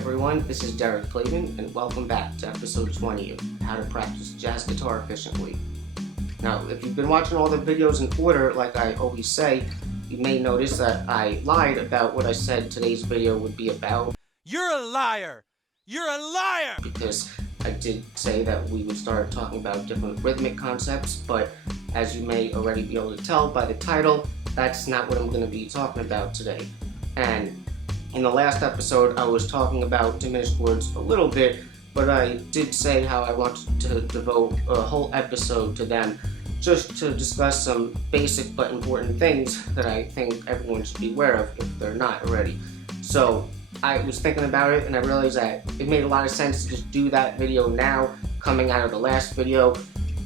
everyone, this is Derek Clavin, and welcome back to episode 20 of How to Practice Jazz Guitar Efficiently. Now, if you've been watching all the videos in order, like I always say, you may notice that I lied about what I said today's video would be about. You're a liar! You're a liar! Because I did say that we would start talking about different rhythmic concepts, but as you may already be able to tell by the title, that's not what I'm going to be talking about today. And in the last episode, I was talking about diminished chords a little bit, but I did say how I wanted to devote a whole episode to them just to discuss some basic but important things that I think everyone should be aware of if they're not already. So I was thinking about it and I realized that it made a lot of sense to just do that video now, coming out of the last video.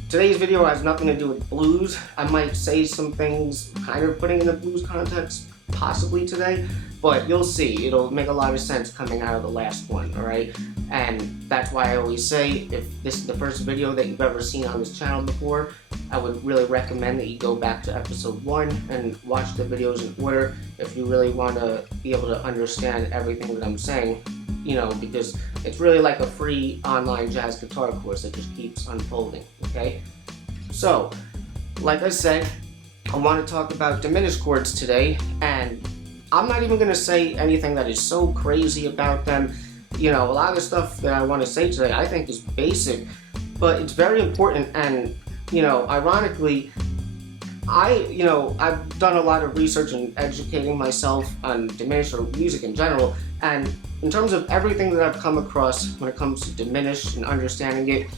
Today's video has nothing to do with blues. I might say some things kind of putting in the blues context possibly today, but you'll see, it'll make a lot of sense coming out of the last one, alright? And that's why I always say, if this is the first video that you've ever seen on this channel before, I would really recommend that you go back to episode 1 and watch the videos in order if you really want to be able to understand everything that I'm saying, you know, because it's really like a free online jazz guitar course that just keeps unfolding, okay? So, like I said, I want to talk about diminished chords today, and I'm not even going to say anything that is so crazy about them. You know, a lot of the stuff that I want to say today I think is basic, but it's very important. And, you know, ironically, I've done a lot of research and educating myself on diminished or music in general, and in terms of everything that I've come across when it comes to diminished and understanding it,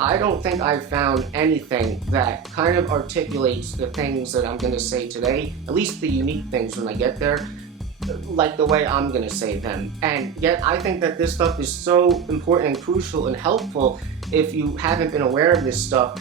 I don't think I've found anything that kind of articulates the things that I'm going to say today, at least the unique things when I get there, like the way I'm going to say them. And yet I think that this stuff is so important and crucial and helpful if you haven't been aware of this stuff.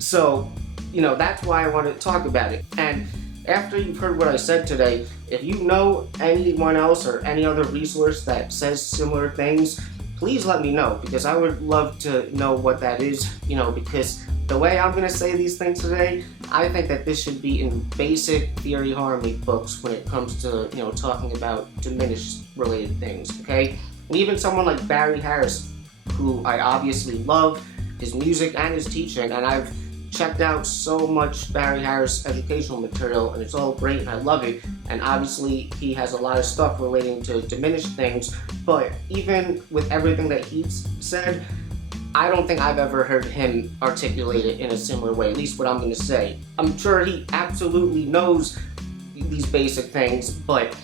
So, you know, that's why I want to talk about it. And after you've heard what I said today, if you know anyone else or any other resource that says similar things, please let me know, because I would love to know what that is, you know, because the way I'm going to say these things today, I think that this should be in basic theory harmony books when it comes to, you know, talking about diminished related things, okay? And even someone like Barry Harris, who I obviously love his music and his teaching, and I've checked out so much Barry Harris educational material, and it's all great and I love it, and obviously he has a lot of stuff relating to diminished things, but even with everything that he's said, I don't think I've ever heard him articulate it in a similar way, at least what I'm going to say. I'm sure he absolutely knows these basic things, but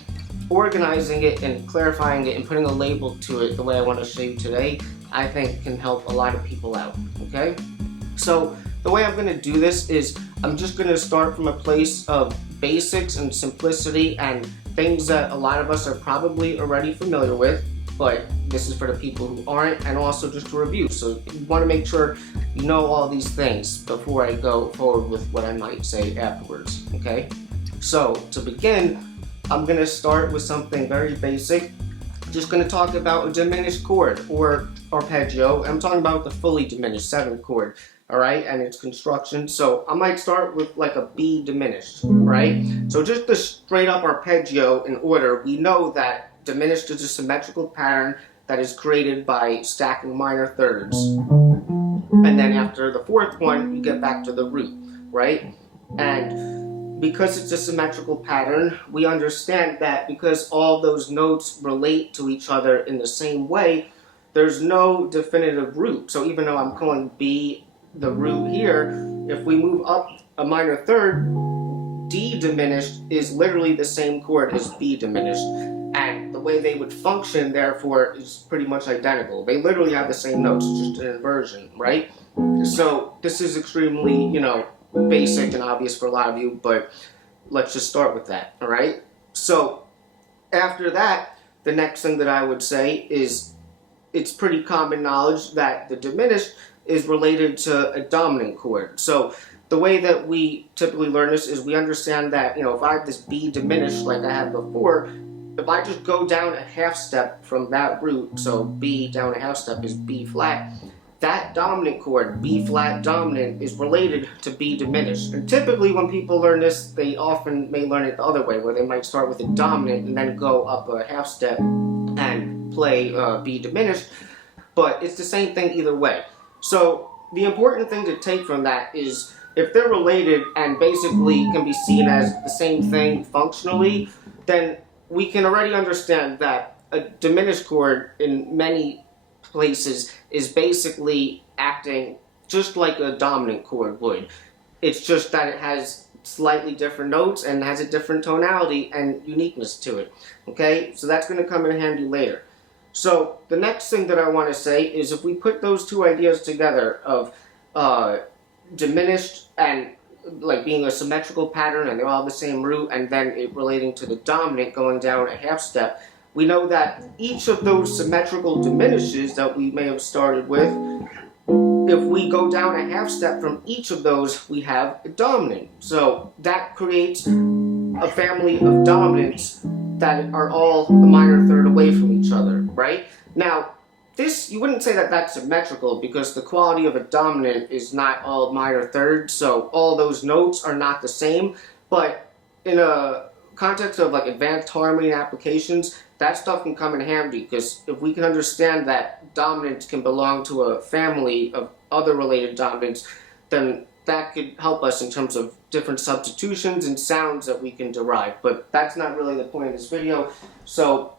organizing it and clarifying it and putting a label to it the way I want to show you today, I think can help a lot of people out, okay? So the way I'm going to do this is I'm just going to start from a place of basics and simplicity and things that a lot of us are probably already familiar with, but this is for the people who aren't, and also just to review. So you want to make sure you know all these things before I go forward with what I might say afterwards, okay? So to begin, I'm going to start with something very basic. I'm just going to talk about a diminished chord or arpeggio. I'm talking about the fully diminished 7th chord. Alright, and its construction. So I might start with like a B diminished, right? So just the straight up arpeggio in order, we know that diminished is a symmetrical pattern that is created by stacking minor thirds. And then after the 4th one, you get back to the root, right? And because it's a symmetrical pattern, we understand that because all those notes relate to each other in the same way, there's no definitive root. So even though I'm calling B the root here, if we move up a minor third, D diminished is literally the same chord as B diminished, and the way they would function therefore is pretty much identical. They literally have the same notes, just an inversion, right? So this is extremely, you know, basic and obvious for a lot of you, but let's just start with that, alright? So after that, the next thing that I would say is it's pretty common knowledge that the diminished is related to a dominant chord. So the way that we typically learn this is we understand that, you know, if I have this B diminished like I had before, if I just go down a half step from that root, so B down a half step is B flat, that dominant chord, B flat dominant, is related to B diminished. And typically when people learn this, they often may learn it the other way, where they might start with a dominant and then go up a half step and play B diminished, but it's the same thing either way. So the important thing to take from that is if they're related and basically can be seen as the same thing functionally, then we can already understand that a diminished chord in many places is basically acting just like a dominant chord would. It's just that it has slightly different notes and has a different tonality and uniqueness to it. Okay, so that's going to come in handy later. So the next thing that I want to say is if we put those two ideas together of diminished and like being a symmetrical pattern and they're all the same root, and then it relating to the dominant going down a half step, we know that each of those symmetrical diminishes that we may have started with, if we go down a half step from each of those, we have a dominant. So that creates a family of dominants that are all a minor third away from each other, right? Now, this, you wouldn't say that that's symmetrical because the quality of a dominant is not all minor thirds, so all those notes are not the same, but in a context of like advanced harmony applications, that stuff can come in handy because if we can understand that dominants can belong to a family of other related dominants, then that could help us in terms of different substitutions and sounds that we can derive. But that's not really the point of this video. So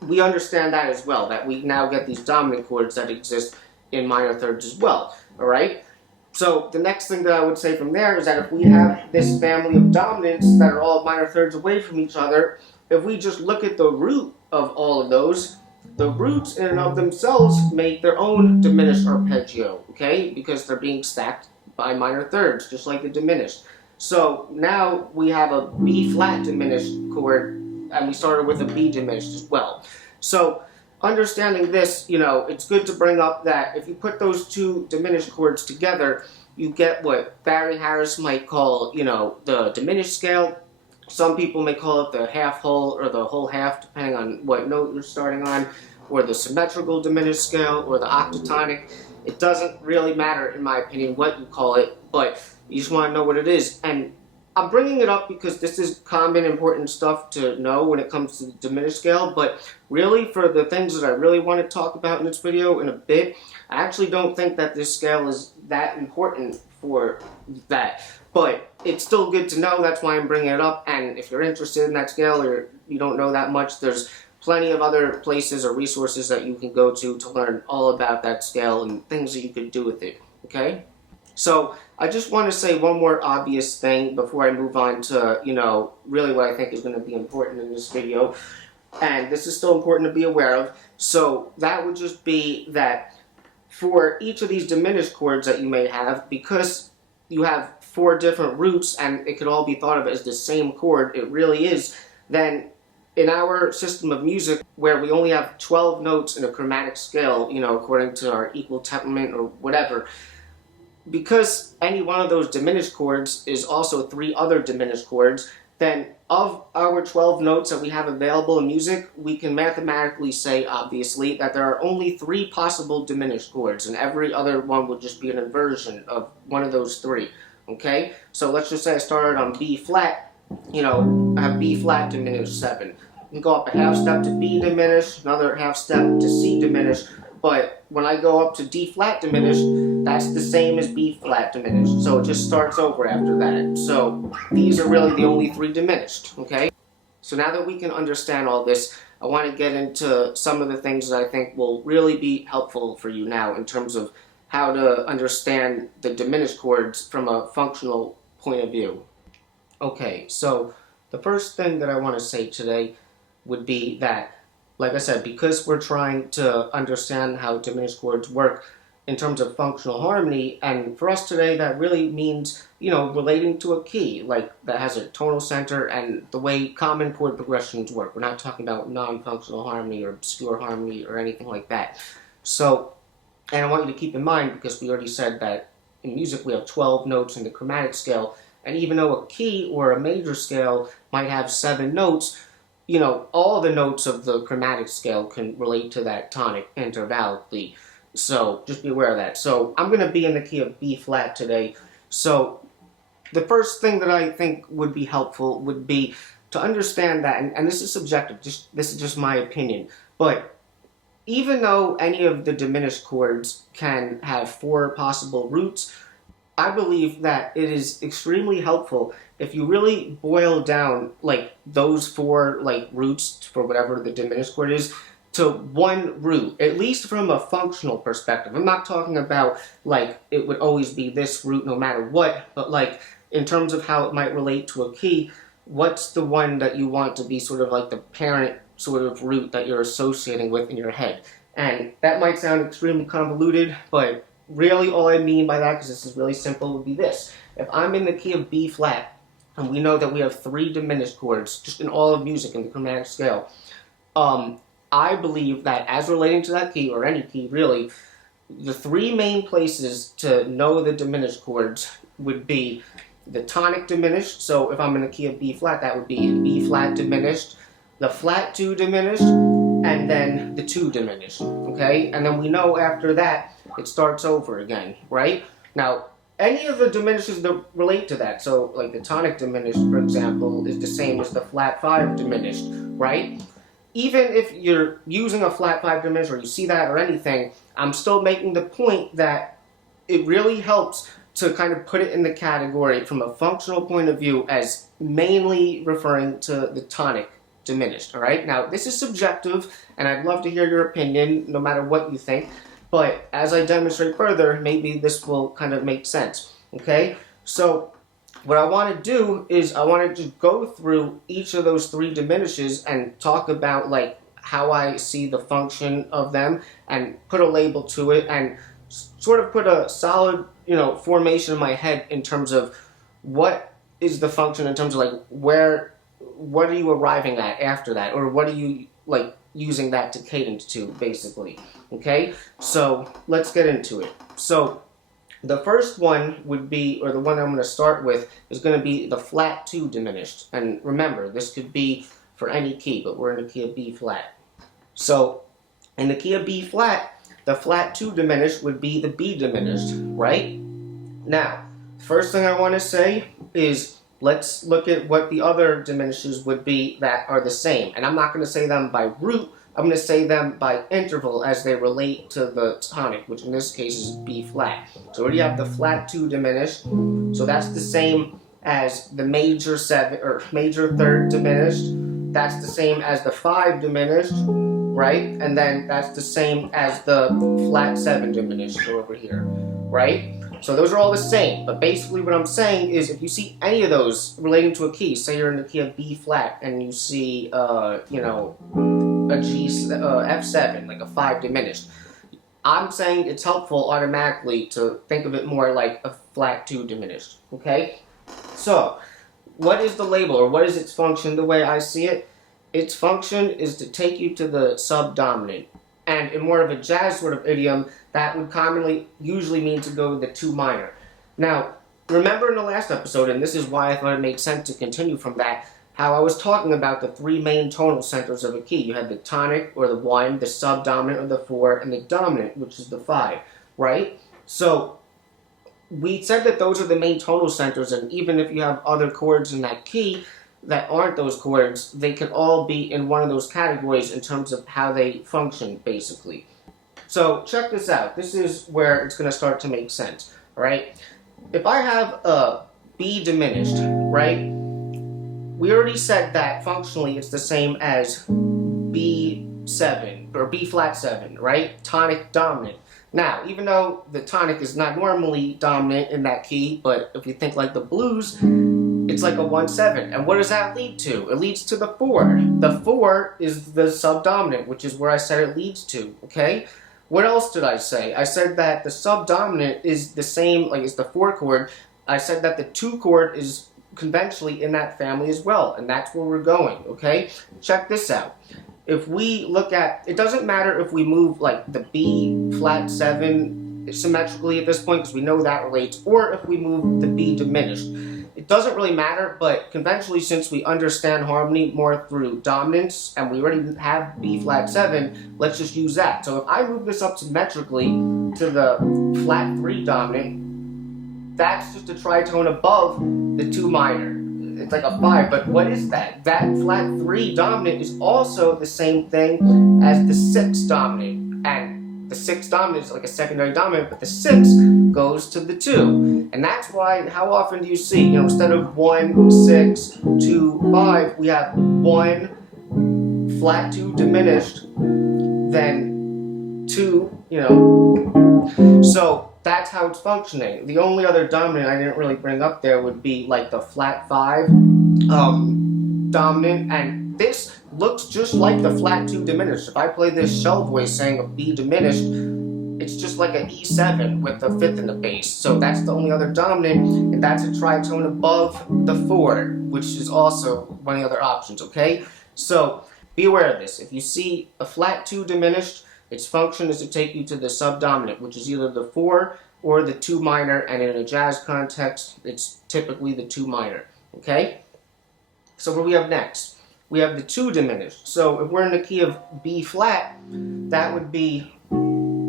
we understand that as well, that we now get these dominant chords that exist in minor thirds as well. Alright? So the next thing that I would say from there is that if we have this family of dominants that are all minor thirds away from each other, if we just look at the root of all of those, the roots in and of themselves make their own diminished arpeggio, okay? Because they're being stacked by minor thirds, just like the diminished. So now we have a B flat diminished chord, and we started with a B diminished as well. So understanding this, you know, it's good to bring up that if you put those two diminished chords together, you get what Barry Harris might call, you know, the diminished scale. Some people may call it the half whole or the whole half, depending on what note you're starting on, or the symmetrical diminished scale, or the octatonic. It doesn't really matter, in my opinion, what you call it, but you just want to know what it is. And I'm bringing it up because this is common, important stuff to know when it comes to the diminished scale, but really for the things that I really want to talk about in this video in a bit, I actually don't think that this scale is that important for that. But it's still good to know, that's why I'm bringing it up, and if you're interested in that scale or you don't know that much, there's plenty of other places or resources that you can go to learn all about that scale and things that you can do with it, okay? So I just want to say one more obvious thing before I move on to, you know, really what I think is going to be important in this video, and this is still important to be aware of. So that would just be that for each of these diminished chords that you may have, because you have 4 different roots and it could all be thought of as the same chord, it really is, then in our system of music where we only have 12 notes in a chromatic scale, you know, according to our equal temperament or whatever, because any one of those diminished chords is also 3 other diminished chords, then of our 12 notes that we have available in music, we can mathematically say, obviously, that there are only 3 possible diminished chords, and every other one would just be an inversion of one of those 3, okay? So let's just say I started on B flat, you know, I have B flat diminished 7. We go up a half step to B diminished, another half step to C diminished, but when I go up to D flat diminished, that's the same as B flat diminished, so it just starts over after that. So these are really the only 3 diminished, okay? So now that we can understand all this, I want to get into some of the things that I think will really be helpful for you now in terms of how to understand the diminished chords from a functional point of view. Okay, so the first thing that I want to say today would be that, like I said, because we're trying to understand how diminished chords work in terms of functional harmony, and for us today that really means, you know, relating to a key, like that has a tonal center and the way common chord progressions work. We're not talking about non-functional harmony or obscure harmony or anything like that. So, and I want you to keep in mind, because we already said that in music we have 12 notes in the chromatic scale, and even though a key or a major scale might have 7 notes, you know, all the notes of the chromatic scale can relate to that tonic intervallically. So just be aware of that. So I'm going to be in the key of B flat today. So the first thing that I think would be helpful would be to understand that, and this is subjective, this is just my opinion, but even though any of the diminished chords can have 4 possible roots, I believe that it is extremely helpful if you really boil down like those 4 like roots for whatever the diminished chord is to one root, at least from a functional perspective. I'm not talking about like it would always be this root no matter what, but like in terms of how it might relate to a key, what's the one that you want to be sort of like the parent sort of root that you're associating with in your head? And that might sound extremely convoluted, but really all I mean by that, because this is really simple, would be this. If I'm in the key of B flat, and we know that we have 3 diminished chords just in all of music in the chromatic scale, I believe that as relating to that key, or any key really, the 3 main places to know the diminished chords would be the tonic diminished. So if I'm in the key of B flat, that would be B flat diminished, the flat 2 diminished, and then the 2 diminished, okay? And then we know after that, it starts over again, right? Now, any of the diminishes that relate to that, so like the tonic diminished, for example, is the same as the flat 5 diminished, right? Even if you're using a flat 5 diminished or you see that or anything, I'm still making the point that it really helps to kind of put it in the category from a functional point of view as mainly referring to the tonic diminished, all right? Now, this is subjective, and I'd love to hear your opinion, no matter what you think, but as I demonstrate further, maybe this will kind of make sense, okay? So, what I want to do is I want to just go through each of those 3 diminishes and talk about like how I see the function of them and put a label to it and sort of put a solid, formation in my head in terms of what is the function in terms of like what are you arriving at after that, or what are you like using that to cadence to, basically, okay? So let's get into it. So the first one would be, or the one I'm going to start with, is going to be the flat 2 diminished. And remember, this could be for any key, but we're in the key of B flat. So in the key of B flat, the flat 2 diminished would be the B diminished, right? Now, first thing I want to say is let's look at what the other diminishes would be that are the same. And I'm not going to say them by root, I'm going to say them by interval as they relate to the tonic, which in this case is B flat. So already have the flat 2 diminished, so that's the same as the major 7 or major 3rd diminished. That's the same as the 5 diminished, right? And then that's the same as the flat 7 diminished over here, right? So those are all the same, but basically what I'm saying is if you see any of those relating to a key, say you're in the key of B flat and you see, a F7, like a 5 diminished, I'm saying it's helpful automatically to think of it more like a flat 2 diminished, okay? So, what is the label, or what is its function the way I see it? Its function is to take you to the subdominant. And in more of a jazz sort of idiom, that would usually mean to go to the 2 minor. Now, remember in the last episode, and this is why I thought it made sense to continue from that, how I was talking about the 3 main tonal centers of a key. You had the tonic, or the 1, the subdominant, or the 4, and the dominant, which is the 5, right? So, we said that those are the main tonal centers, and even if you have other chords in that key that aren't those chords, they can all be in one of those categories in terms of how they function, basically. So, check this out. This is where it's going to start to make sense, right? If I have a B diminished, right? We already said that functionally it's the same as B7, or B flat 7, right? Tonic dominant. Now, even though the tonic is not normally dominant in that key, but if we think like the blues, it's like a 1-7. And what does that lead to? It leads to the 4. The 4 is the subdominant, which is where I said it leads to, okay? What else did I say? I said that the subdominant is the same, like it's the 4 chord. I said that the 2 chord is conventionally in that family as well, and that's where we're going, okay? Check this out. If we look at, it doesn't matter if we move like the B flat 7 symmetrically at this point, because we know that relates, or if we move the B diminished. It doesn't really matter, but conventionally, since we understand harmony more through dominance, and we already have B flat 7, let's just use that. So if I move this up symmetrically to the flat 3 dominant, that's just a tritone above the 2 minor. it's like a 5, but what is that? That flat 3 dominant is also the same thing as the 6 dominant, and the 6 dominant is like a secondary dominant, but the 6 goes to the 2, and that's why, how often do you see, instead of 1, 6, 2, 5, we have 1, flat 2 diminished, then 2, so that's how it's functioning. The only other dominant I didn't really bring up there would be like the flat 5 dominant, and this looks just like the flat 2 diminished. If I play this shell voicing of B diminished, it's just like an E7 with the 5th in the bass. So that's the only other dominant, and that's a tritone above the 4, which is also one of the other options, okay? So be aware of this. If you see a flat 2 diminished, its function is to take you to the subdominant, which is either the 4 or the 2 minor, and in a jazz context, it's typically the 2 minor, okay? So what do we have next? We have the 2 diminished. So if we're in the key of B flat, that would be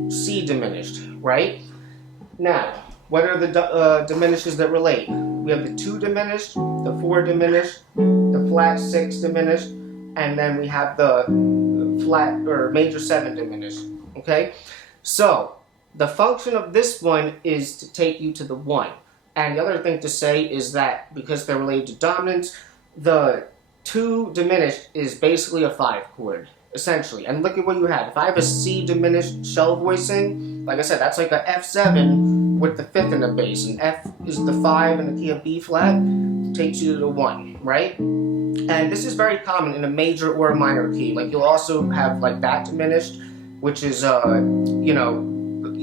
C diminished, right? Now, what are the diminishes that relate? We have the 2 diminished, the 4 diminished, the flat 6 diminished, and then we have the flat or major 7 diminished, okay? So the function of this one is to take you to the 1. And the other thing to say is that because they're related to dominants, the 2 diminished is basically a 5 chord, essentially. And look at what you have. If I have a C diminished shell voicing, like I said, that's like a F7 with the 5th in the bass, and F is the 5 in the key of B flat, takes you to the 1, right? And this is very common in a major or a minor key. Like you'll also have like that diminished, which is you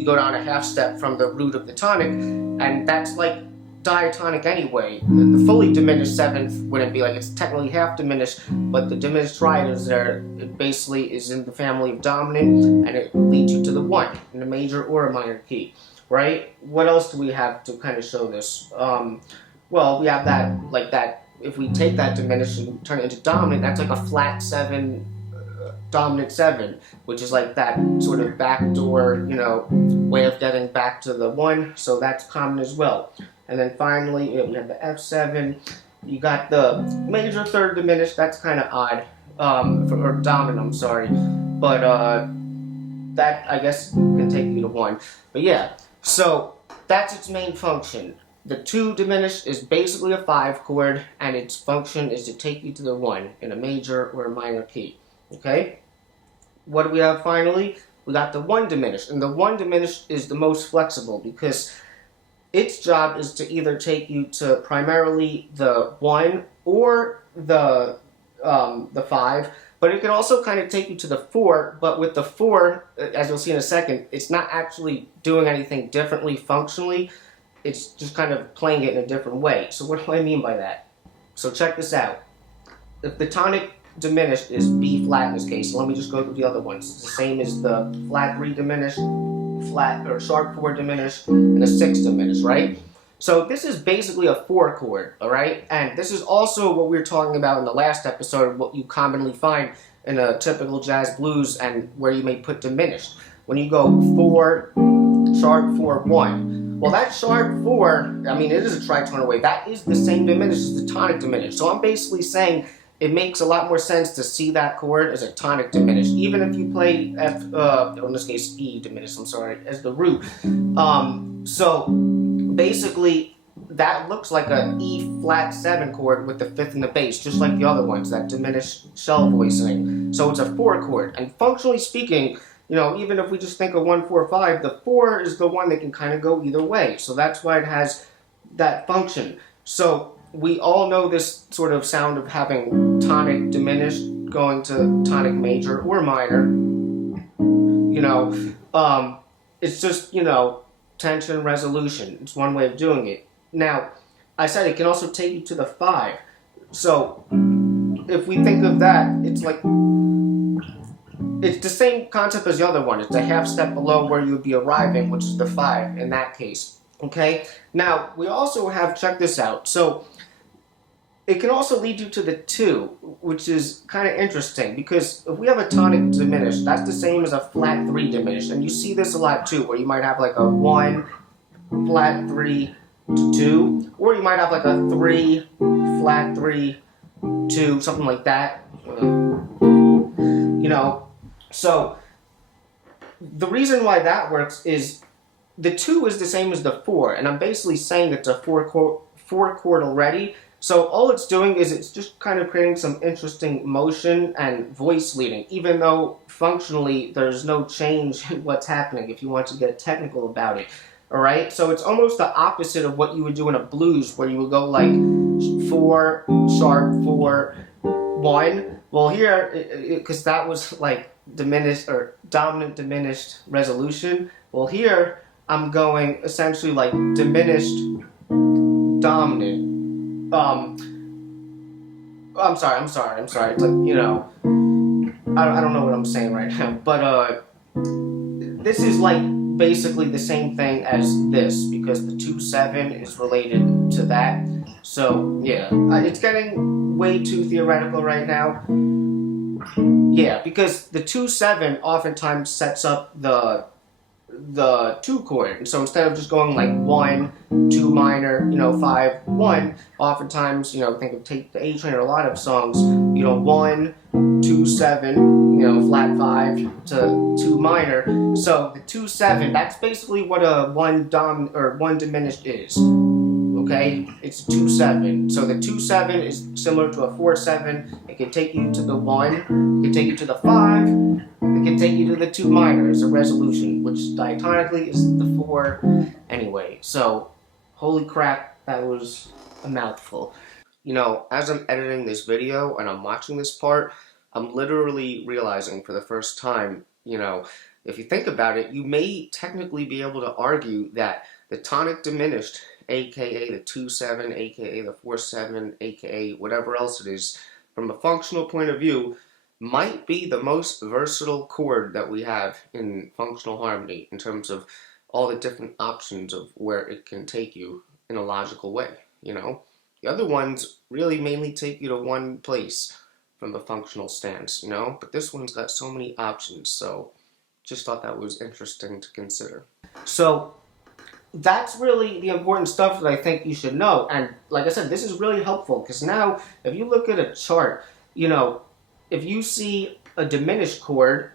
go down a half step from the root of the tonic, and that's like diatonic anyway. The fully diminished 7th wouldn't be like, it's technically half diminished, but the diminished triad is there. It basically is in the family of dominant, and it leads you to the 1 in a major or a minor key, right? What else do we have to kind of show this? Well, we have that, like that. If we take that diminished and turn it into dominant, that's like a flat 7, dominant 7, which is like that sort of backdoor, way of getting back to the 1. So that's common as well. And then finally, we have the F7. You got the major 3rd diminished. That's kind of odd, or dominant. I'm sorry, but that I guess can take you to 1. But yeah, so that's its main function. The 2 diminished is basically a 5 chord, and its function is to take you to the 1 in a major or a minor key, okay? What do we have finally? We got the 1 diminished, and the 1 diminished is the most flexible because its job is to either take you to primarily the 1 or the 5, but it can also kind of take you to the 4, but with the 4, as you'll see in a second, it's not actually doing anything differently functionally. It's just kind of playing it in a different way. So what do I mean by that? So check this out. If the tonic diminished is B flat in this case, so let me just go through the other ones. It's the same as the flat 3 diminished, flat or sharp 4 diminished, and a 6 diminished, right? So this is basically a 4 chord, all right? And this is also what we were talking about in the last episode, what you commonly find in a typical jazz blues and where you may put diminished. When you go 4, sharp 4, 1. Well, that sharp 4, I mean, it is a tritone away. That is the same diminished as the tonic diminished. So I'm basically saying it makes a lot more sense to see that chord as a tonic diminished, even if you play F, or in this case E diminished, I'm sorry, as the root. So basically, that looks like an E flat 7 chord with the 5th in the bass, just like the other ones, that diminished shell voicing. So it's a 4 chord, and functionally speaking, even if we just think of 1, 4, 5, the 4 is the one that can kind of go either way. So that's why it has that function. So we all know this sort of sound of having tonic diminished going to tonic major or minor. It's just, tension resolution. It's one way of doing it. Now, I said it can also take you to the 5. So if we think of that, it's like, it's the same concept as the other one. It's a half step below where you would be arriving, which is the 5 in that case. Okay? Now, we also have, check this out. So, it can also lead you to the 2, which is kind of interesting because if we have a tonic diminished, that's the same as a flat 3 diminished. And you see this a lot too, where you might have like a 1, flat 3 to 2, or you might have like a 3, flat 3, 2, something like that. You know, so the reason why that works is the 2 is the same as the 4, and I'm basically saying it's a 4 chord already. So all it's doing is it's just kind of creating some interesting motion and voice leading, even though functionally there's no change in what's happening if you want to get technical about it. Alright, so it's almost the opposite of what you would do in a blues, where you would go like 4, sharp, 4, 1. Well here, because that was like diminished or dominant diminished resolution. Well here, I'm going essentially like diminished dominant. I'm sorry. It's like, you know, I don't know what I'm saying right now, but this is like basically the same thing as this, because the 2-7 is related to that. So yeah, it's getting way too theoretical right now. Yeah, because the 2-7 oftentimes sets up the 2 chord, and so instead of just going like 1, 2 minor, you know, 5, 1, oftentimes, you know, think of Take the A Train or a lot of songs, you know, 1, 2, 7, you know, flat 5 to 2 minor. So the 2-7, that's basically what a 1 diminished is. Okay, it's 2-7. So the 2-7 is similar to a 4-7. It can take you to the 1, it can take you to the 5, it can take you to the 2 minor as a resolution, which diatonically is the 4 anyway. So, holy crap, that was a mouthful. You know, as I'm editing this video and I'm watching this part, I'm literally realizing for the first time, you know, if you think about it, you may technically be able to argue that the tonic diminished, aka the 2-7, aka the 4-7, aka whatever else it is, from a functional point of view, might be the most versatile chord that we have in functional harmony in terms of all the different options of where it can take you in a logical way, you know? The other ones really mainly take you to one place from a functional stance, you know? But this one's got so many options, so just thought that was interesting to consider. So that's really the important stuff that I think you should know, and like I said, this is really helpful, because now if you look at a chart, you know, if you see a diminished chord,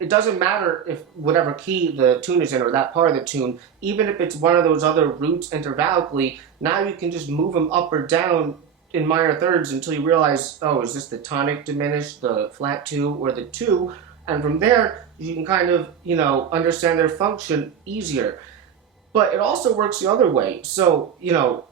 it doesn't matter if whatever key the tune is in or that part of the tune, even if it's one of those other roots intervallically, now you can just move them up or down in minor thirds until you realize, oh, is this the tonic diminished, the flat 2, or the 2? And from there, you can kind of, you know, understand their function easier. But it also works the other way. So, you know,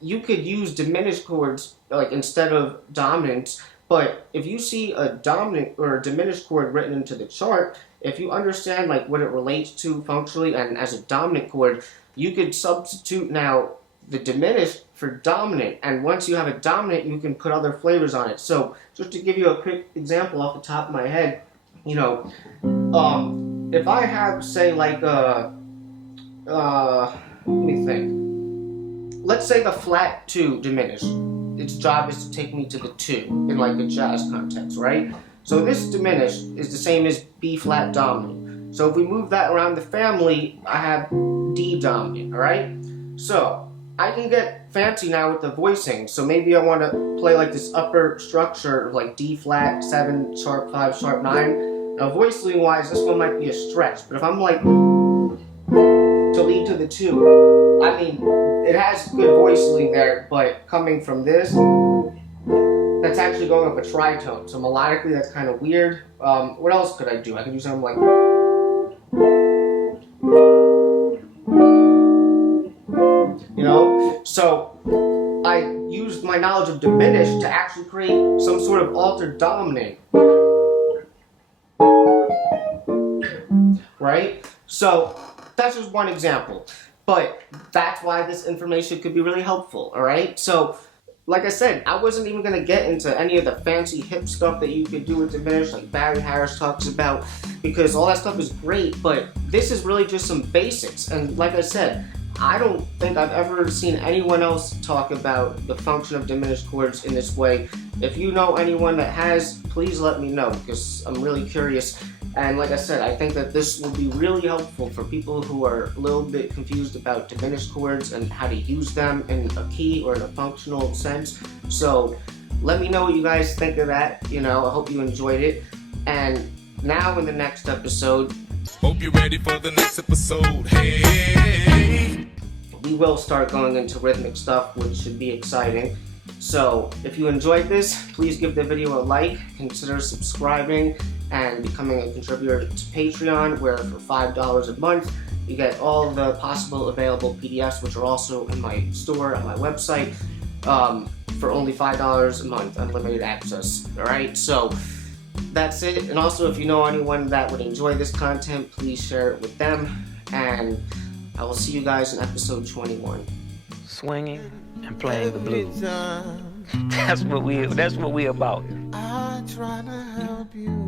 you could use diminished chords like instead of dominants. But if you see a dominant or a diminished chord written into the chart, if you understand like what it relates to functionally and as a dominant chord, you could substitute now the diminished for dominant. And once you have a dominant, you can put other flavors on it. So just to give you a quick example off the top of my head, you know, if I have, say, like let me think. Let's say the flat 2 diminished. Its job is to take me to the 2 in like a jazz context, right? So this diminished is the same as B flat dominant. So if we move that around the family, I have D dominant, alright? So I can get fancy now with the voicing. So maybe I want to play like this upper structure like D flat, 7, sharp 5, sharp 9. Now voicing wise, this one might be a stretch, but if I'm like to lead to the 2, I mean, it has good voicing there, but coming from this, that's actually going up a tritone. So melodically, that's kind of weird. What else could I do? I could do something like, you know? So I used my knowledge of diminished to actually create some sort of altered dominant. Right? So that's just one example. But that's why this information could be really helpful, alright? So, like I said, I wasn't even going to get into any of the fancy hip stuff that you could do with diminished, like Barry Harris talks about, because all that stuff is great, but this is really just some basics. And like I said, I don't think I've ever seen anyone else talk about the function of diminished chords in this way. If you know anyone that has, please let me know, because I'm really curious. And like I said, I think that this will be really helpful for people who are a little bit confused about diminished chords and how to use them in a key or in a functional sense. So let me know what you guys think of that. I hope you enjoyed it. And now in the next episode, hope you're ready for the next episode. Hey, we will start going into rhythmic stuff, which should be exciting. So if you enjoyed this, please give the video a like, consider subscribing, and becoming a contributor to Patreon, where for $5 a month, you get all the possible available PDFs, which are also in my store on my website, for only $5 a month, unlimited access. Alright, so that's it. And also, if you know anyone that would enjoy this content, please share it with them. And I will see you guys in episode 21. Swinging and playing the blues. That's what we about. I try to help you.